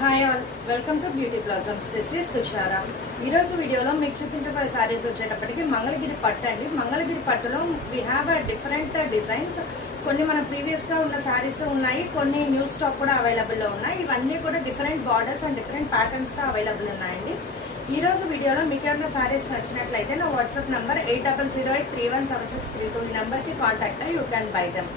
Hi all, welcome to beauty blossoms. This is Tushara. ఈరోజు వీడియోలో మీకు చూపించబోయే శారీస్ వచ్చేటప్పటికి మంగళగిరి పట్టు అండి. మంగళగిరి పట్టులో వీ హ్యావ్ డిఫరెంట్ డిజైన్స్. కొన్ని మన ప్రీవియస్గా ఉన్న శారీస్ ఉన్నాయి, కొన్ని న్యూ స్టాక్ కూడా అవైలబుల్లో ఉన్నాయి. ఇవన్నీ కూడా డిఫరెంట్ బార్డర్స్ అండ్ డిఫరెంట్ ప్యాటర్న్స్తో అవైలబుల్ ఉన్నాయండి. ఈ రోజు వీడియోలో మీకు ఏమైనా శారీస్ నచ్చినట్లయితే నా వాట్సాప్ నెంబర్ 8008317632 ఈ నెంబర్కి కాంటాక్ట్ అయ్యి యూ క్యాన్ బై దెమ్.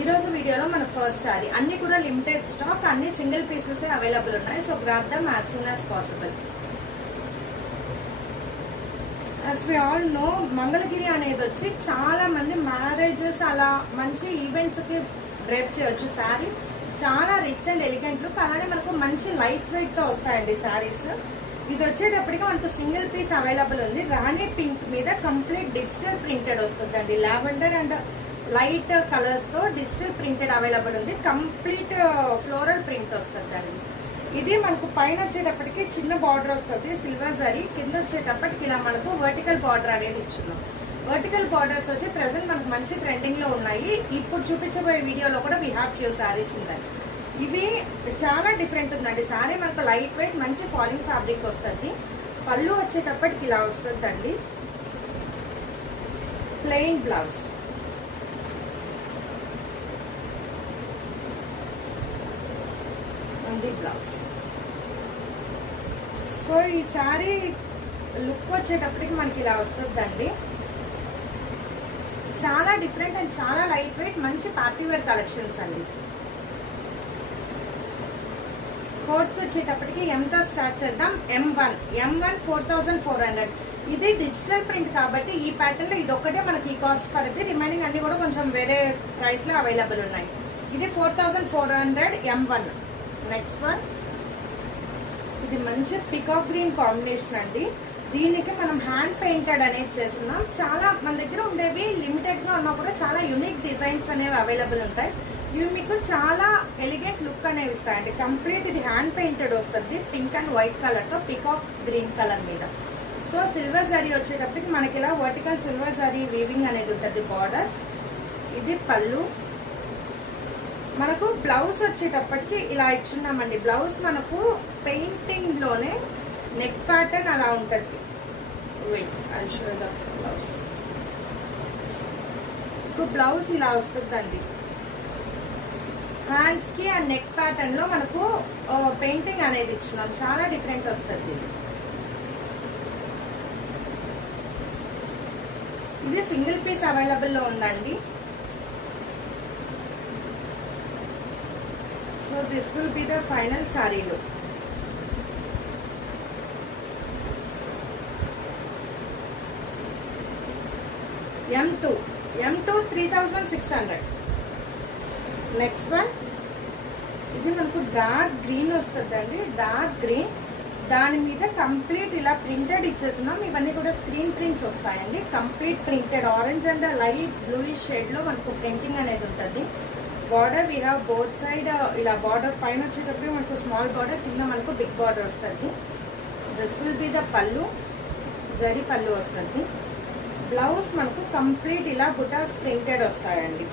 ఈ రోజు వీడియోలో మన ఫస్ట్ సారీ అన్ని కూడా లిమిటెడ్ స్టాక్, అన్ని సింగిల్ పీసెస్ అవైలబుల్ ఉన్నాయి. So grab them as soon as possible. As we all know, Mangalagiri అనేది వచ్చి చాలా మంది మ్యారేజెస్ అలా మంచి ఈవెంట్స్ కి డ్రేప్ చేయొచ్చు. శారీ చాలా రిచ్ అండ్ ఎలిగెంట్ లుక్, అలానే మనకు మంచి లైట్ వెయిట్ తో వస్తాయండి శారీస్. ఇది వచ్చేటప్పటికి మనకు సింగిల్ పీస్ అవైలబుల్ ఉంది. రాణి పింక్ మీద కంప్లీట్ డిజిటల్ ప్రింటెడ్ వస్తుందండి. లావెండర్ అండ్ లైట్ కలర్స్ తో డిజిటల్ ప్రింటెడ్ అవైలబుల్ ఉంది. కంప్లీట్ ఫ్లోరల్ ప్రింట్ వస్తుందండి. ఇది మనకు పైన వచ్చేటప్పటికి చిన్న బార్డర్ వస్తుంది సిల్వర్ జరీ, కింద వచ్చేటప్పటికి ఇలా మనకు వర్టికల్ బార్డర్ అనేది ఇచ్చున్నాం. వర్టికల్ బార్డర్స్ వచ్చి ప్రెసెంట్ మనకు మంచి ట్రెండింగ్ లో ఉన్నాయి. ఇప్పుడు చూపించబోయే వీడియోలో కూడా వీ హ్యావ్ ఫ్యూ శారీస్ ఉన్నాయి. ఇవి చాలా డిఫరెంట్ ఉందండి. శారీ మనకు లైట్ వెయిట్ మంచి ఫాలింగ్ ఫ్యాబ్రిక్ వస్తుంది. పళ్ళు వచ్చేటప్పటికి ఇలా వస్తుందండి. Plain blouse, blouse. సో ఈ శారీ లుక్ వచ్చేటప్పటికి మనకి ఇలా వస్తుందండి. చాలా డిఫరెంట్ అండ్ చాలా లైట్ వెయిట్ మంచి పార్టీ వేర్ కలెక్షన్స్ అండి. కోడ్స్ వచ్చేటప్పటికి ఎంతో స్టార్ట్ చేద్దాం. M1 4400. ఇది డిజిటల్ ప్రింట్ కాబట్టి ఈ ప్యాటర్న్ లో ఇది ఒక్కటే మనకి ఈ కాస్ట్ పడుతుంది. రిమైనింగ్ అన్ని కూడా కొంచెం వేరే ప్రైస్ లో అవైలబుల్ ఉన్నాయి. ఇది 4400 M1. నెక్స్ట్ వన్, ఇది మంచి పికాక్ గ్రీన్ కాంబినేషన్ అండి. దీనికి మనం హ్యాండ్ పెయింటెడ్ అనేది చేస్తున్నాం. చాలా మన దగ్గర ఉండేవి లిమిటెడ్ గా ఉన్నా కూడా చాలా యూనిక్ డిజైన్స్ అనేవి అవైలబుల్ ఉంటాయి. ఇవి మీకు చాలా ఎలిగెంట్ లుక్ అనేవి ఇస్తాయండి. కంప్లీట్ ఇది హ్యాండ్ పెయింటెడ్ వస్తుంది పింక్ అండ్ వైట్ కలర్ తో పికాక్ గ్రీన్ కలర్ మీద. సో సిల్వర్ జరీ వచ్చేటప్పటికి మనకి ఇలా వర్టికల్ సిల్వర్ జరీ వీవింగ్ అనేది ఉంటుంది బార్డర్స్. ఇది పళ్ళు. మనకు బ్లౌజ్ వచ్చేటప్పటికి ఇలా ఇచ్చున్నామండి. బ్లౌజ్ మనకు పెయింటింగ్ లోనే నెక్ ప్యాటర్న్ అలా ఉంటుంది. Wait I show the blouse. Blouse ఇలా వస్తుందండి. హ్యాండ్స్ కి ఆ నెక్ ప్యాటర్న్ లో మనకు పెయింటింగ్ అనేది ఇచ్చున్నాం. చాలా డిఫరెంట్ వస్తుంది. ఇది సింగిల్ పీస్ అవైలబుల్ లో ఉందండి. So this will be the final saree look. M2 3600. Next one, ఇది మనకు డార్క్ గ్రీన్ వస్తుందండి. డార్క్ గ్రీన్, దాని మీద కంప్లీట్ ఇలా ప్రింటెడ్ ఇచ్చేస్తున్నాం. ఇవన్నీ కూడా స్క్రీన్ ప్రింట్స్ వస్తాయండి. Complete printed orange and light bluish shade లో మనకు ప్రింటింగ్ అనేది ఉంటుంది. Border we have both side ఇలా బార్డర్ పైన వచ్చేటప్పుడు మనకు స్మాల్ బార్డర్, కింద మనకు బిగ్ బార్డర్ వస్తుంది. దిస్ విల్ బి ద పళ్ళు, జరీ పళ్ళు వస్తుంది. బ్లౌజ్ మనకు కంప్లీట్ ఇలా బుటాస్ ప్రింటెడ్ వస్తాయండి.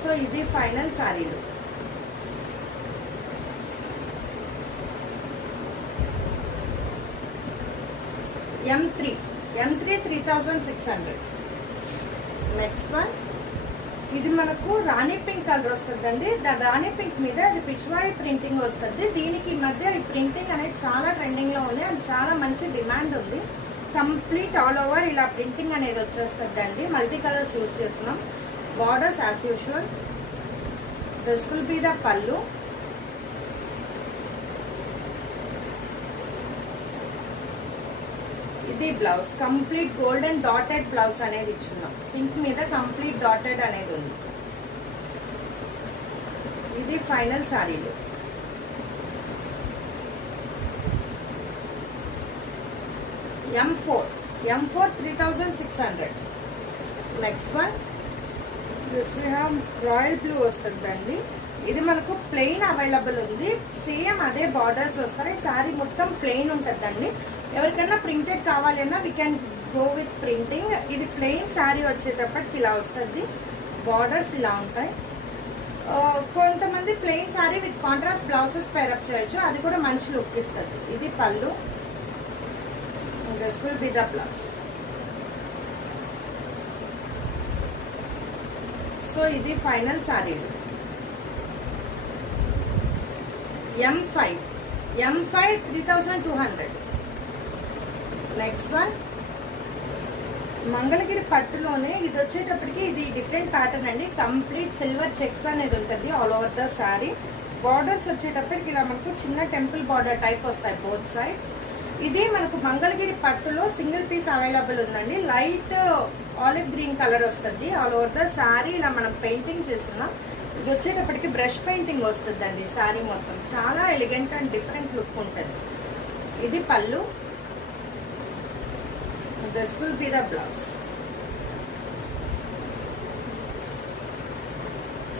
సో ఇది ఫైనల్ శారీలు. M3 3600. నెక్స్ట్ వన్, ఇది మనకు రాణి పింక్ కలర్ వస్తుందండి. రాణి పింక్ మీద ఇది పిచ్వాయి ప్రింటింగ్ వస్తుంది. దీనికి ఈ మధ్య ఈ ప్రింటింగ్ అనేది చాలా ట్రెండింగ్ లో ఉంది అండ్ చాలా మంచి డిమాండ్ ఉంది. కంప్లీట్ ఆల్ ఓవర్ ఇలా ప్రింటింగ్ అనేది వచ్చేస్తుంది అండి. మల్టీ కలర్స్ యూజ్ చేస్తున్నాం. Borders as usual. This will be the పళ్ళు. ఇది blouse complete golden dotted blouse అనేది ఇచ్చున్నాం. పింక్ మీద కంప్లీట్ డాటెడ్ అనేది ఉంది. ఇది ఫైనల్ శారీలు. M4 3600. Next one, this we have royal blue వస్తుందండి. ఇది మనకు ప్లెయిన్ అవైలబుల్ ఉంది. సేమ్ అదే బార్డర్స్ వస్తాయి. శారీ మొత్తం ప్లెయిన్ ఉంటుందండి. ఎవరికైనా ప్రింటెడ్ కావాలన్నా we can go with printing. ఇది ప్లెయిన్ శారీ వచ్చేటప్పటికి ఇలా వస్తుంది. బార్డర్స్ ఇలా ఉంటాయి. కొంతమంది plain sari with contrast blouses pair up చేయొచ్చు, అది కూడా మంచి లుక్ ఇస్తుంది. ఇది పళ్ళు, this will be the blouse. So ఇది ఫైనల్ సారీలు. M5 3200. నెక్స్ట్ వన్ మంగళగిరి పట్టులోనే ఇది వచ్చేటప్పటికి ఇది డిఫరెంట్ ప్యాటర్న్ అండి. కంప్లీట్ సిల్వర్ చెక్స్ అనేది ఉంటుంది all over the sari. Borders వచ్చేటప్పటికి ఇలా మనకు చిన్న టెంపుల్ బార్డర్ టైప్ వస్తాయి బోత్ సైడ్స్. ఇది మనకు మంగళగిరి పట్టులో సింగిల్ పీస్ అవైలబుల్ ఉందండి. లైట్ ఆలివ్ గ్రీన్ కలర్ వస్తుంది ఆల్ ఓవర్ ద శారీ. ఇలా మనం పెయింటింగ్ చేస్తున్నాం. ఇది వచ్చేటప్పటికి బ్రష్ పెయింటింగ్ వస్తుందండి శారీ మొత్తం. చాలా ఎలిగెంట్ అండ్ డిఫరెంట్ లుక్ ఉంటుంది. ఇది పళ్ళు, this will be the blouse.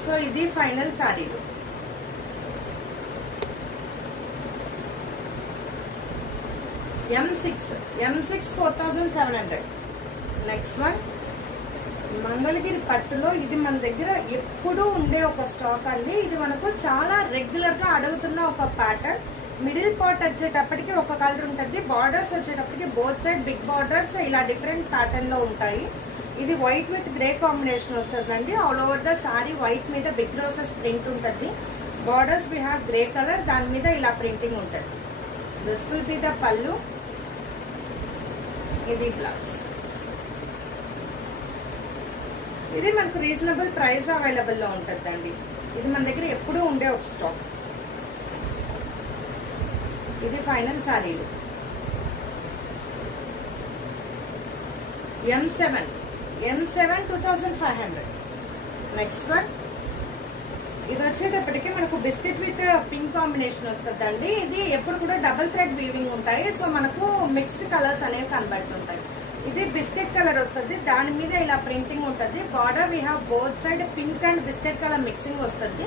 So ఇది ఫైనల్ సారీలు. M6 4700. నెక్స్ట్ వన్ మంగళగిరి పట్టులో ఇది మన దగ్గర ఎప్పుడూ ఉండే ఒక స్టాక్ అండి. ఇది మనకు చాలా రెగ్యులర్ గా అడుగుతున్న ఒక ప్యాటర్న్. మిడిల్ పార్ట్ వచ్చేటప్పటికి ఒక కలర్ ఉంటుంది, బార్డర్స్ వచ్చేటప్పటికి బోత్ సైడ్ బిగ్ బార్డర్స్ ఇలా డిఫరెంట్ ప్యాటర్న్ లో ఉంటాయి. ఇది వైట్ విత్ గ్రే కాంబినేషన్ వస్తుందండి. All over the sari white మీద బిగ్ రోసెస్ ప్రింట్ ఉంటుంది. Borders we have grey colour, దాని మీద ఇలా ప్రింటింగ్ ఉంటుంది. దిస్ విల్ బి ద పళ్ళు, ఇది బ్లౌజ్. ఇది మనకు రీజనబుల్ ప్రైస్ అవైలబుల్ లో ఉంటుందండి. ఇది మన దగ్గర ఎప్పుడూ ఉండే ఒక స్టాక్. ఇది ఫైనల్ సారీలు. M7 2500. నెక్స్ట్ వన్ ఇది వచ్చేటప్పటికి మనకు బిస్కెట్ విత్ పింక్ కాంబినేషన్ వస్తుందండి. ఇది ఎప్పుడు కూడా డబుల్ థ్రెడ్ వీవింగ్ ఉంటాయి. సో మనకు మిక్స్డ్ కలర్స్ అనేవి కనబడుతుంటాయి. ఇది బిస్కెట్ కలర్ వస్తుంది, దాని మీద ఇలా ప్రింటింగ్ ఉంటుంది. Border we have both side pink and biscuit colour mixing వస్తుంది.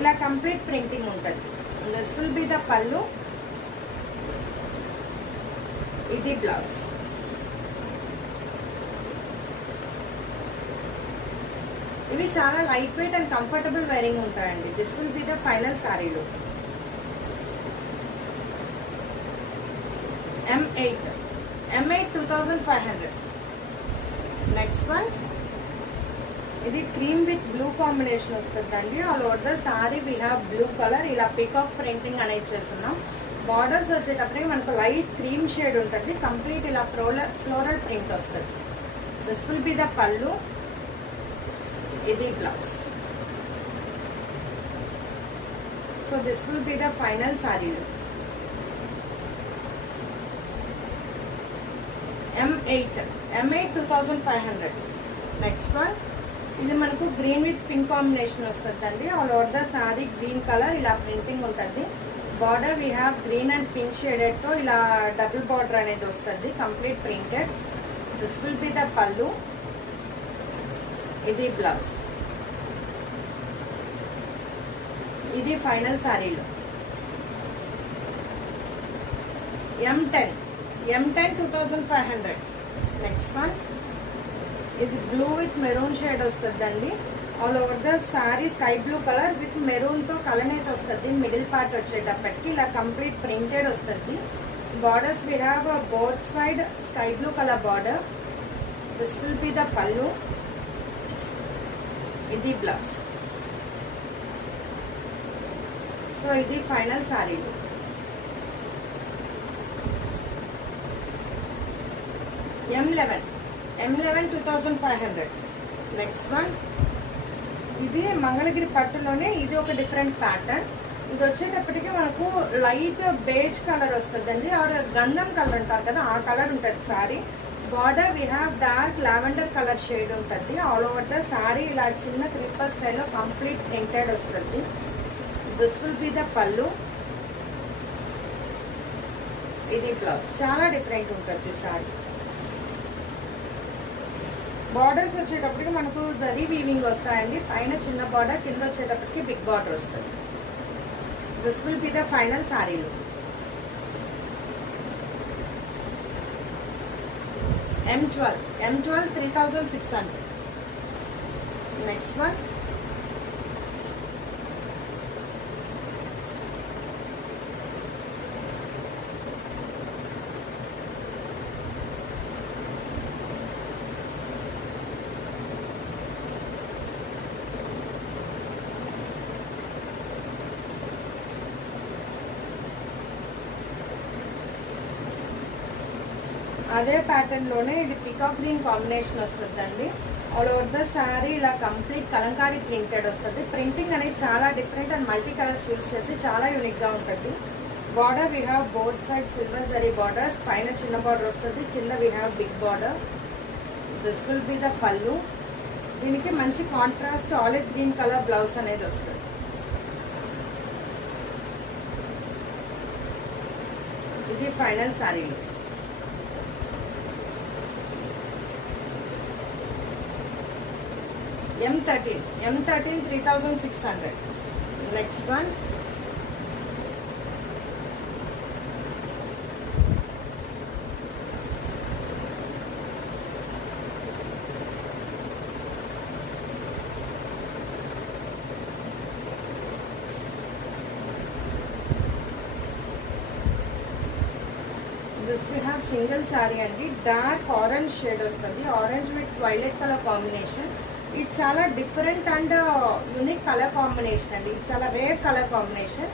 ఇలా కంప్లీట్ ప్రింటింగ్ ఉంటుంది. దిస్ విల్ బి ద పళ్ళు, ఇది బ్లౌజ్. ఇవి చాలా light weight and comfortable wearing ఉంటాయండి. This will be the final సారీలు. M8 2500. నెక్స్ట్ వన్ ఇది క్రీమ్ విత్ బ్లూ కాంబినేషన్ వస్తుందండి. All over the sari we have blue colour. ఇలా పీకాక్ ప్రింటింగ్ అనేది చేస్తున్నాం. బార్డర్స్ వచ్చేటప్పటికి మనకు లైట్ క్రీమ్ షేడ్ ఉంటుంది. కంప్లీట్ ఇలా ఫ్లోరల్ ప్రింట్ వస్తుంది. దిస్ విల్ బి ద పళ్ళు, ఇది blouse. So this will be the final సారీలు. M8 2500. నెక్స్ట్ వన్ ఇది మనకు గ్రీన్ విత్ పింక్ కాంబినేషన్ వస్తుందండి. All over the sari green colour ఇలా ప్రింటింగ్ ఉంటుంది. Border we have green and pink shaded తో ఇలా డబుల్ బార్డర్ అనేది వస్తుంది, complete printed. This will be the పళ్ళు, ఇది బ్లౌజ్. ఇది ఫైనల్ సారీలో. M10 2500. నెక్స్ట్ వన్ ఇది బ్లూ విత్ మెరూన్ షేడ్ వస్తుందండి. All over the sorry sky blue colour with maroon తో కలనేత వస్తుంది. మిడిల్ పార్ట్ వచ్చేటప్పటికి ఇలా కంప్లీట్ ప్రింటెడ్ వస్తుంది. Borders we have both side sky blue colour border. This will be the పళ్ళు, ఇది blouse. So ఇది final సారీలు. M11 2500. Next one ఇది మంగళగిరి పట్టులోనే ఇది ఒక డిఫరెంట్ ప్యాటర్న్. ఇది వచ్చేటప్పటికి మనకు లైట్ బేజ్ కలర్ వస్తుందండి, ఆర్ గంధం కలర్ అంటారు కదా, ఆ కలర్ ఉంటుంది sorry. Border we have dark lavender colour shade ఉంటుంది. ఆల్ ఓవర్ ద సారీ ఇలా చిన్న క్రీపర్ స్టైల్లో కంప్లీట్ ప్రింటెడ్ వస్తుంది. దిస్ విల్ బి ద పళ్ళు, ఇది బ్లౌజ్. చాలా డిఫరెంట్ ఉంటుంది సారీ. బార్డర్స్ వచ్చేటప్పటికి మనకు జరీ వీవింగ్ వస్తాయండి. పైన చిన్న బార్డర్, కింద వచ్చేటప్పటికి బిగ్ బార్డర్ వస్తుంది. This will be the final సారీలు. M12 3600. నెక్స్ట్ వన్ అదే ప్యాటర్న్ లోనే ఇది పికాక్ గ్రీన్ కాంబినేషన్ వస్తుందండి. ఆల్ ఓవర్ ద శారీ ఇలా కంప్లీట్ కలంకారీ ప్రింటెడ్ వస్తుంది. ప్రింటింగ్ అనేది చాలా different and multi colours use చేసి చాలా యూనిక్ గా ఉంటుంది. Border we have both side silver zari borders, పైన చిన్న బార్డర్ వస్తుంది, కింద we have big border. This will be the పళ్ళు. దీనికి మంచి contrast olive green colour blouse అనేది వస్తుంది. ఇది final sari. M13 3600. Next one this we have single sari అండి. డార్క్ ఆరెంజ్ షేడ్ వస్తుంది, orange with violet colour combination. ఇది చాలా different and unique colour combination అండి. ఇది చాలా rare colour combination.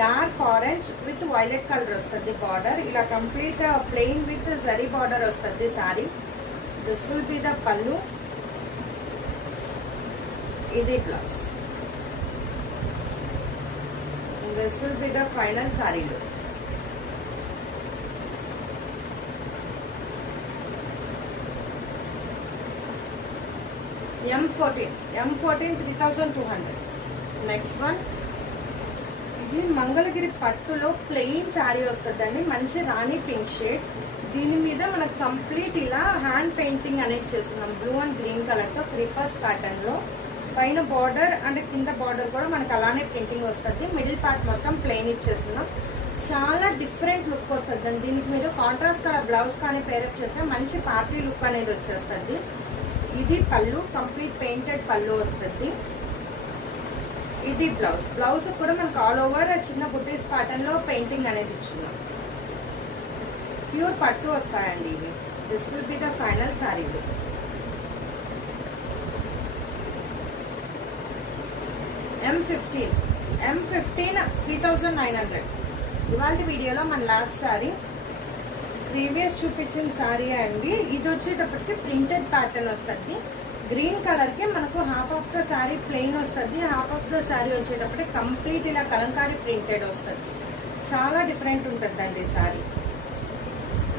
Dark orange with violet colour వస్తుంది బార్డర్. ఇలా complete plain with zari border వస్తుంది sari. This will be the పళ్ళు. ఇది blouse. This will be the final sari look. M14 3200. Next one ఇది మంగళగిరి పట్టులో ప్లెయిన్ శారీ వస్తుందండి. మంచి రాణి పింక్ షేడ్. దీని మీద మనకు కంప్లీట్ ఇలా హ్యాండ్ పెయింటింగ్ అనేది చేస్తున్నాం బ్లూ అండ్ గ్రీన్ కలర్ తో క్రీపర్స్ ప్యాటర్న్ లో. పైన బార్డర్ అండ్ కింద బార్డర్ కూడా మనకు అలానే పెయింటింగ్ వస్తుంది. మిడిల్ పార్ట్ మొత్తం ప్లెయిన్ ఇచ్చేస్తున్నాం. చాలా డిఫరెంట్ లుక్ వస్తుంది. దీనికి మీరు కాంట్రాస్ట్ కలర్ బ్లౌజ్ కానీ పేరప్ చేస్తే మంచి పార్టీ లుక్ అనేది వచ్చేస్తుంది. ఇది పళ్ళు, కంప్లీట్ పెయింటెడ్ పళ్ళు వస్తుంది. ఇది బ్లౌజ్. బ్లౌజ్ కూడా మనకు ఆల్ ఓవర్ చిన్న బుటీస్ ప్యాటర్న్ లో పెయింటింగ్ అనేది ఇచ్చున్నాం. ప్యూర్ పట్టు వస్తాయండి ఇవి. This will be the final sari. M15 3900. ఇవాళ వీడియోలో మన లాస్ట్ శారీ. ప్రీవియస్ చూపించిన శారీ అండి. ఇది వచ్చేటప్పటికి ప్రింటెడ్ ప్యాటర్న్ వస్తుంది. గ్రీన్ కలర్ కి మనకు half of the sari plain వస్తుంది, హాఫ్ ఆఫ్ ద శారీ వచ్చేటప్పటికి కంప్లీట్ ఇలా కలంకారీ ప్రింటెడ్ వస్తుంది. చాలా డిఫరెంట్ ఉంటుందండి ఈ sari.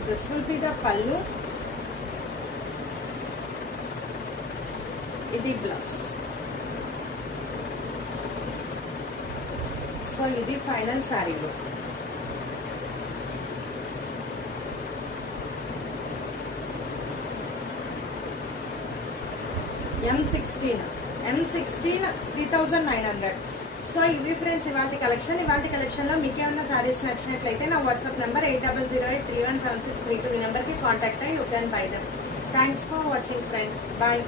This will be the పళ్ళు. ఇది బ్లౌజ్. సో ఇది final sari look. M16 3900. So ఇవి ఫ్రెండ్స్ ఇవాళ కలెక్షన్. ఇవాళ కలెక్షన్ లో మీకు ఏమైనా సారీస్ నచ్చినట్లయితే నా వాట్సాప్ నెంబర్ 8008317632 ఈ నెంబర్ కి కాంటాక్ట్ అయ్యి you can buy them. Thanks for watching friends. Bye.